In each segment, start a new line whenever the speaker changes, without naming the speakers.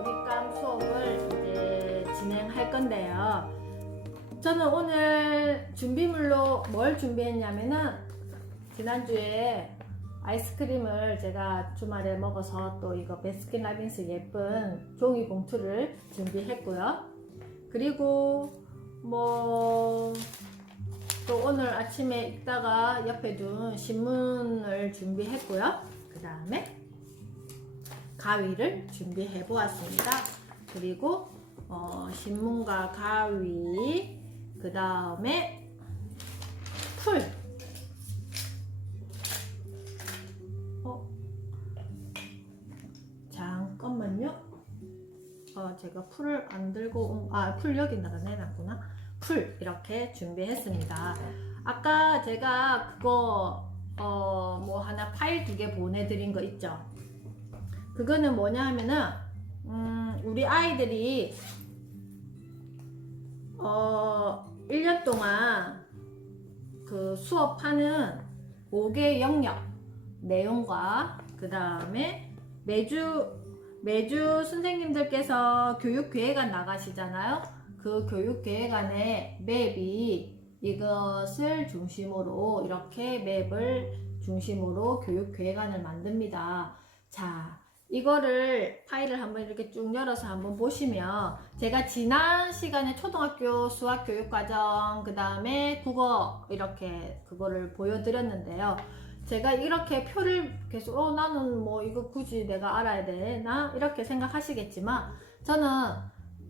요리감 수업을 이제 진행할 건데요. 저는 오늘 준비물로 뭘 준비했냐면은 지난주에 아이스크림을 제가 주말에 먹어서 또 이거 베스킨라빈스 예쁜 종이 봉투를 준비했고요. 그리고 뭐 또 오늘 아침에 읽다가 옆에 둔 신문을 준비했고요. 그 다음에 가위를 준비해 보았습니다. 그리고 어, 신문과 가위, 그 다음에 풀. 어, 잠깐만요. 어, 제가 풀을 안 들고, 온- 아, 풀 여기다가 내놨구나. 풀 이렇게 준비했습니다. 아까 제가 그거 어, 뭐 하나 파일 두 개 보내드린 거 있죠? 그거는 뭐냐 하면은 음, 우리 아이들이 어, 1년 동안 그 수업하는 5개 영역 내용과 그 다음에 매주 매주 선생님들께서 교육 계획안 나가시잖아요. 그 교육 계획안에 맵이 이것을 중심으로 이렇게 맵을 중심으로 교육 계획안을 만듭니다. 자, 이거를 파일을 한번 이렇게 쭉 열어서 한번 보시면 제가 지난 시간에 초등학교 수학 교육 과정 그 다음에 국어 이렇게 그거를 보여드렸는데요. 제가 이렇게 표를 계속 어 나는 뭐 이거 굳이 내가 알아야 되나 이렇게 생각하시겠지만 저는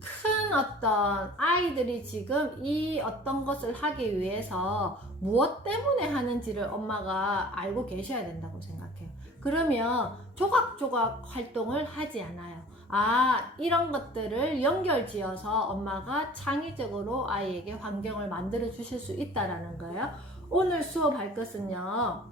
큰 어떤 아이들이 지금 이 어떤 것을 하기 위해서 무엇 때문에 하는지를 엄마가 알고 계셔야 된다고 생각해요. 그러면 조각조각 활동을 하지 않아요. 아, 이런 것들을 연결 지어서 엄마가 창의적으로 아이에게 환경을 만들어 주실 수 있다라는 거예요. 오늘 수업할 것은요.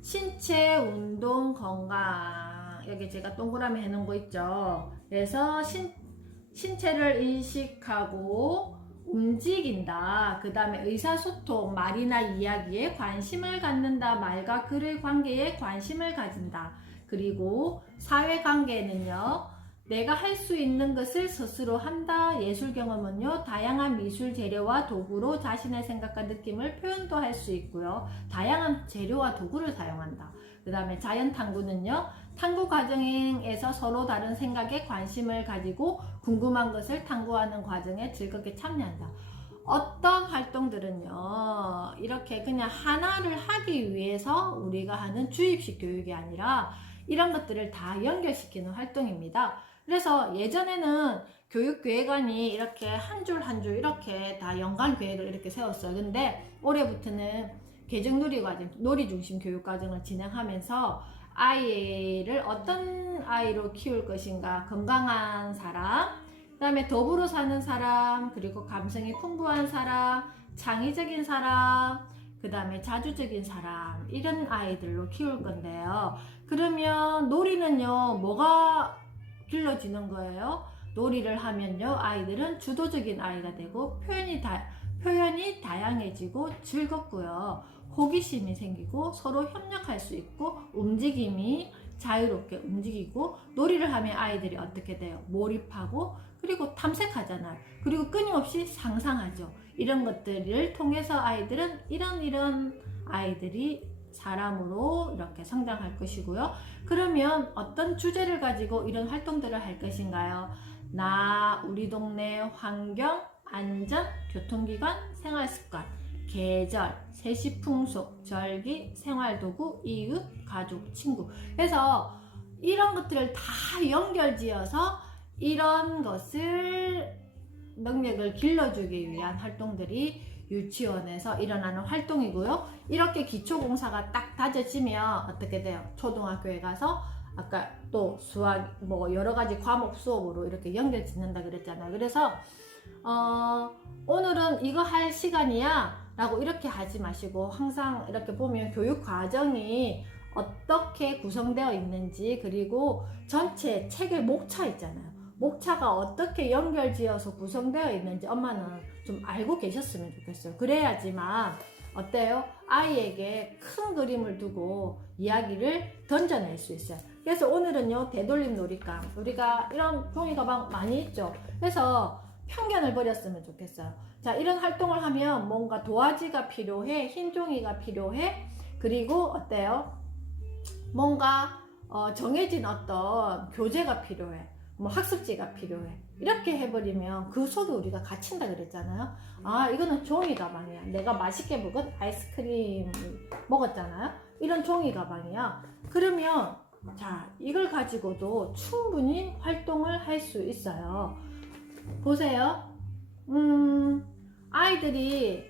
신체 운동 건강. 여기 제가 동그라미 해 놓은 거 있죠. 그래서 신, 신체를 인식하고 움직인다. 그 다음에 의사소통, 말이나 이야기에 관심을 갖는다. 말과 글의 관계에 관심을 가진다. 그리고 사회관계는요, 내가 할 수 있는 것을 스스로 한다. 예술 경험은요, 다양한 미술 재료와 도구로 자신의 생각과 느낌을 표현도 할 수 있고요. 다양한 재료와 도구를 사용한다. 그 다음에 자연 탐구는요, 탐구 과정에서 서로 다른 생각에 관심을 가지고 궁금한 것을 탐구하는 과정에 즐겁게 참여한다. 어떤 활동들은요, 이렇게 그냥 하나를 하기 위해서 우리가 하는 주입식 교육이 아니라 이런 것들을 다 연결시키는 활동입니다. 그래서 예전에는 교육계획안이 이렇게 한 줄 한 줄 이렇게 다 연간 계획을 이렇게 세웠어요. 근데 올해부터는 개정놀이 과정, 놀이 중심 교육 과정을 진행하면서 아이를 어떤 아이로 키울 것인가, 건강한 사람, 그 다음에 더불어 사는 사람, 그리고 감성이 풍부한 사람, 창의적인 사람, 그 다음에 자주적인 사람, 이런 아이들로 키울 건데요. 그러면 놀이는요, 뭐가 길러지는 거예요? 놀이를 하면요, 아이들은 주도적인 아이가 되고, 표현이 다, 표현이 다양해지고 즐겁고요. 호기심이 생기고 서로 협력할 수 있고 움직임이 자유롭게 움직이고 놀이를 하면 아이들이 어떻게 돼요? 몰입하고 그리고 탐색하잖아요. 그리고 끊임없이 상상하죠. 이런 것들을 통해서 아이들은 이런 이런 아이들이 사람으로 이렇게 성장할 것이고요. 그러면 어떤 주제를 가지고 이런 활동들을 할 것인가요? 나, 우리 동네 환경, 안전, 교통기관, 생활습관, 계절, 세시풍속, 절기, 생활도구, 이웃, 가족, 친구. 그래서 이런 것들을 다 연결지어서 이런 것을 능력을 길러주기 위한 활동들이 유치원에서 일어나는 활동이고요. 이렇게 기초공사가 딱 다져지면 어떻게 돼요? 초등학교에 가서 아까 또 수학 뭐 여러 가지 과목 수업으로 이렇게 연결 짓는다 그랬잖아요. 그래서 어, 오늘은 이거 할 시간이야 라고 이렇게 하지 마시고 항상 이렇게 보면 교육 과정이 어떻게 구성되어 있는지 그리고 전체 책의 목차 있잖아요. 목차가 어떻게 연결지어서 구성되어 있는지 엄마는 좀 알고 계셨으면 좋겠어요. 그래야지만 어때요? 아이에게 큰 그림을 두고 이야기를 던져낼 수 있어요. 그래서 오늘은요, 되돌림 놀이감. 우리가 이런 종이 가방 많이 있죠. 그래서 편견을 버렸으면 좋겠어요. 자, 이런 활동을 하면 뭔가 도화지가 필요해, 흰 종이가 필요해, 그리고 어때요? 뭔가 어, 정해진 어떤 교재가 필요해. 뭐 학습지가 필요해. 이렇게 해버리면 그 속에 우리가 갇힌다 그랬잖아요. 아, 이거는 종이 가방이야. 내가 맛있게 먹은 아이스크림 먹었잖아요. 이런 종이 가방이야. 그러면, 자, 이걸 가지고도 충분히 활동을 할 수 있어요. 보세요. 음, 아이들이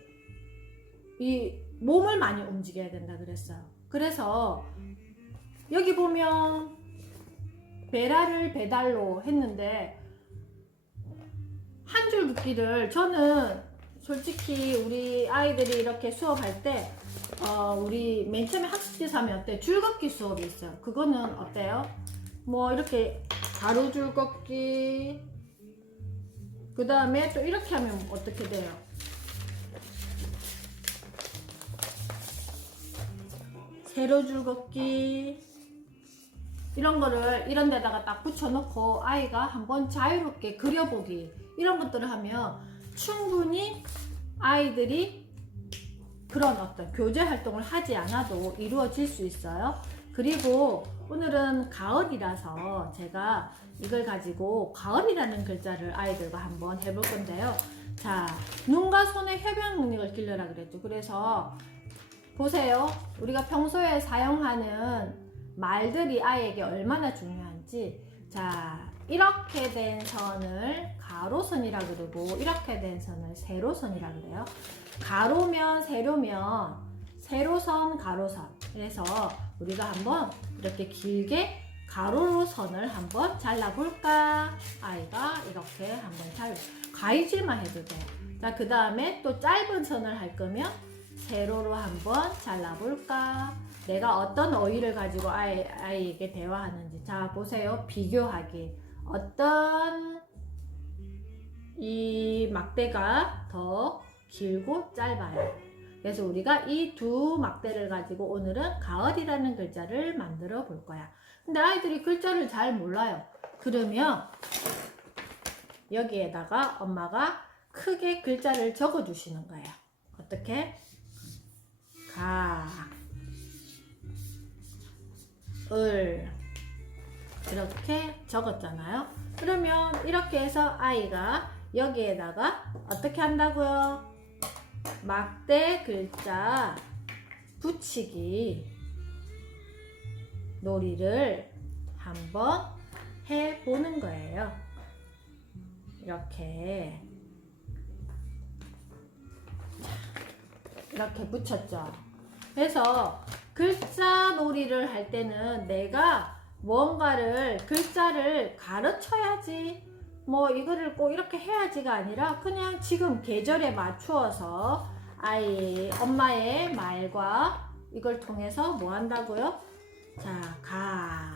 이 몸을 많이 움직여야 된다 그랬어요. 그래서 여기 보면 베라를 배달로 했는데 한줄 긋기를 저는 솔직히 우리 아이들이 이렇게 수업할 때 어, 우리 맨 처음에 학습지 사면 어때? 줄긋기 수업이 있어요. 그거는 어때요? 뭐 이렇게 가로 줄긋기 그 다음에 또 이렇게 하면 어떻게 돼요? 세로 줄긋기 이런 거를 이런 데다가 딱 붙여놓고 아이가 한번 자유롭게 그려보기 이런 것들을 하면 충분히 아이들이 그런 어떤 교재 활동을 하지 않아도 이루어질 수 있어요. 그리고 오늘은 가을이라서 제가 이걸 가지고 가을이라는 글자를 아이들과 한번 해볼 건데요. 자, 눈과 손의 협연 능력을 길러라 그랬죠. 그래서 보세요. 우리가 평소에 사용하는 말들이 아이에게 얼마나 중요한지. 자, 이렇게 된 선을 가로선이라 그러고, 이렇게 된 선을 세로선이라 그래요. 가로면 세로면, 세로선, 가로선. 그래서 우리가 한번 이렇게 길게 가로로 선을 한번 잘라볼까? 아이가 이렇게 한번 잘, 가위질만 해도 돼요. 자, 그 다음에 또 짧은 선을 할 거면 세로로 한번 잘라볼까? 내가 어떤 어휘를 가지고 아이, 아이에게 대화하는지. 자, 보세요. 비교하기. 어떤 이 막대가 더 길고 짧아요. 그래서 우리가 이 두 막대를 가지고 오늘은 가을이라는 글자를 만들어 볼 거야. 근데 아이들이 글자를 잘 몰라요. 그러면 여기에다가 엄마가 크게 글자를 적어 주시는 거예요. 어떻게? 가, 을 이렇게 적었잖아요. 그러면 이렇게 해서 아이가 여기에다가 어떻게 한다고요? 막대 글자 붙이기 놀이를 한번 해 보는 거예요. 이렇게 이렇게 붙였죠. 그래서 글자 놀이를 할 때는 내가 뭔가를 글자를 가르쳐야지 뭐 이거를 꼭 이렇게 해야지가 아니라 그냥 지금 계절에 맞추어서 아이 엄마의 말과 이걸 통해서 뭐 한다고요? 자, 가.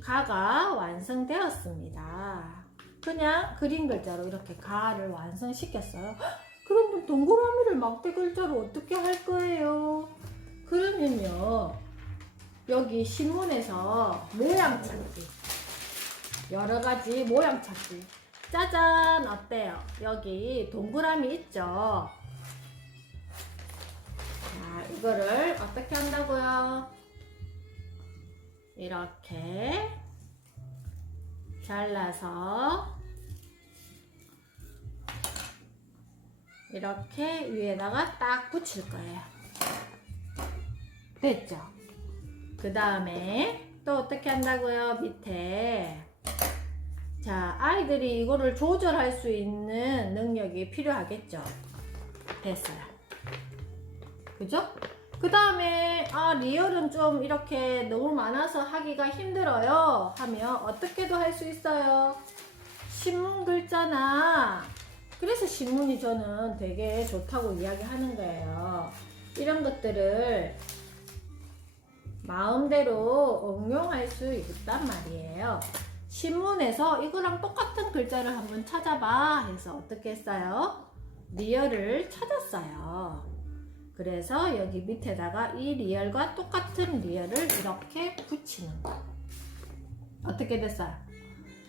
가가 완성되었습니다. 그냥 그린 글자로 이렇게 가를 완성시켰어요. 그럼 동그라미를 막대 글자로 어떻게 할 거예요? 그러면요. 여기 신문에서 모양 찾기. 여러 가지 모양 찾기. 짜잔! 어때요? 여기 동그라미 있죠? 자, 이거를 어떻게 한다고요? 이렇게 잘라서 이렇게 위에다가 딱 붙일 거예요. 됐죠? 그 다음에 또 어떻게 한다고요? 밑에 자 아이들이 이거를 조절할 수 있는 능력이 필요하겠죠? 됐어요. 그죠? 그 다음에 아 리얼은 좀 이렇게 너무 많아서 하기가 힘들어요 하면 어떻게도 할 수 있어요 신문 글자나 그래서 신문이 저는 되게 좋다고 이야기하는 거예요 이런 것들을 마음대로 응용할 수 있단 말이에요 신문에서 이거랑 똑같은 글자를 한번 찾아봐 해서 어떻게 했어요 리얼을 찾았어요. 그래서 여기 밑에다가 이 리얼과 똑같은 리얼을 이렇게 붙이는 거. 어떻게 됐어요?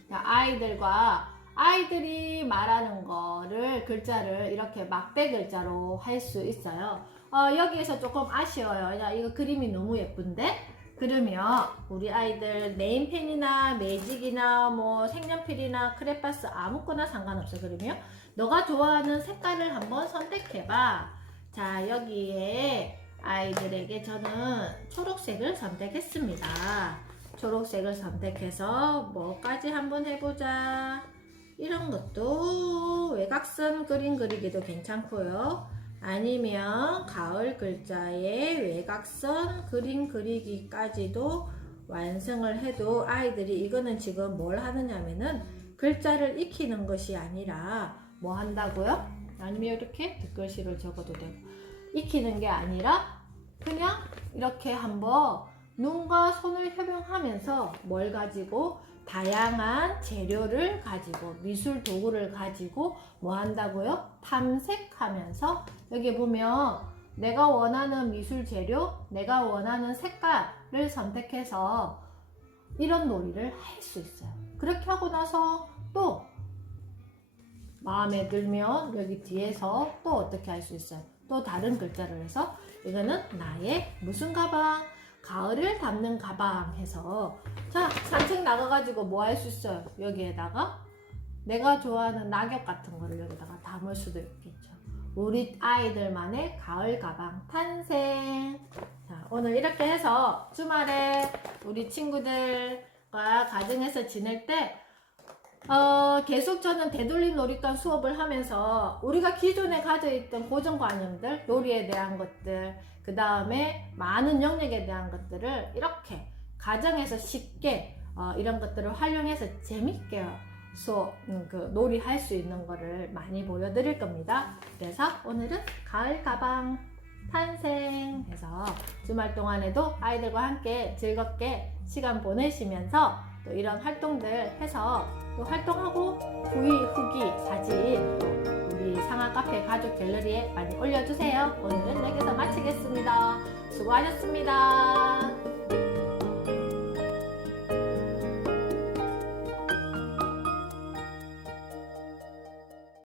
자, 아이들과 아이들이 말하는 거를 글자를 이렇게 막대 글자로 할 수 있어요. 어, 여기에서 조금 아쉬워요. 야, 이거 그림이 너무 예쁜데? 그러면 우리 아이들 네임펜이나 매직이나 뭐 색연필이나 크레파스 아무거나 상관없어. 그러면 너가 좋아하는 색깔을 한번 선택해봐. 자, 여기에 아이들에게 저는 초록색을 선택했습니다. 초록색을 선택해서 뭐까지 한번 해보자. 이런 것도 외곽선 그림 그리기도 괜찮고요. 아니면 가을 글자의 외곽선 그림 그리기까지도 완성을 해도 아이들이 이거는 지금 뭘 하느냐면은 글자를 익히는 것이 아니라 뭐 한다고요? 아니면 이렇게 뒷글씨를 적어도 되고 익히는 게 아니라 그냥 이렇게 한번 눈과 손을 협용하면서 뭘 가지고 다양한 재료를 가지고 미술 도구를 가지고 뭐 한다고요? 탐색하면서 여기 보면 내가 원하는 미술 재료, 내가 원하는 색깔을 선택해서 이런 놀이를 할 수 있어요. 그렇게 하고 나서 또 마음에 들면 여기 뒤에서 또 어떻게 할 수 있어요? 또 다른 글자를 해서 이거는 나의 무슨 가방? 가을을 담는 가방 해서 자 산책 나가가지고 뭐 할 수 있어요? 여기에다가 내가 좋아하는 낙엽 같은 거를 여기다가 담을 수도 있겠죠. 우리 아이들만의 가을 가방 탄생. 자, 오늘 이렇게 해서 주말에 우리 친구들과 가정에서 지낼 때 어, 계속 저는 되돌림 놀이터 수업을 하면서 우리가 기존에 가져 있던 고정관념들, 놀이에 대한 것들, 그 다음에 많은 영역에 대한 것들을 이렇게 가정에서 쉽게 어, 이런 것들을 활용해서 재밌게 수업, 음, 그 놀이 할 수 있는 거를 많이 보여드릴 겁니다. 그래서 오늘은 가을 가방 탄생 해서 주말 동안에도 아이들과 함께 즐겁게 시간 보내시면서 또 이런 활동들 해서 또 활동하고 후기 후기 사진 또 우리 상하 카페 가족 갤러리에 많이 올려주세요. 오늘은 여기서 마치겠습니다. 수고하셨습니다.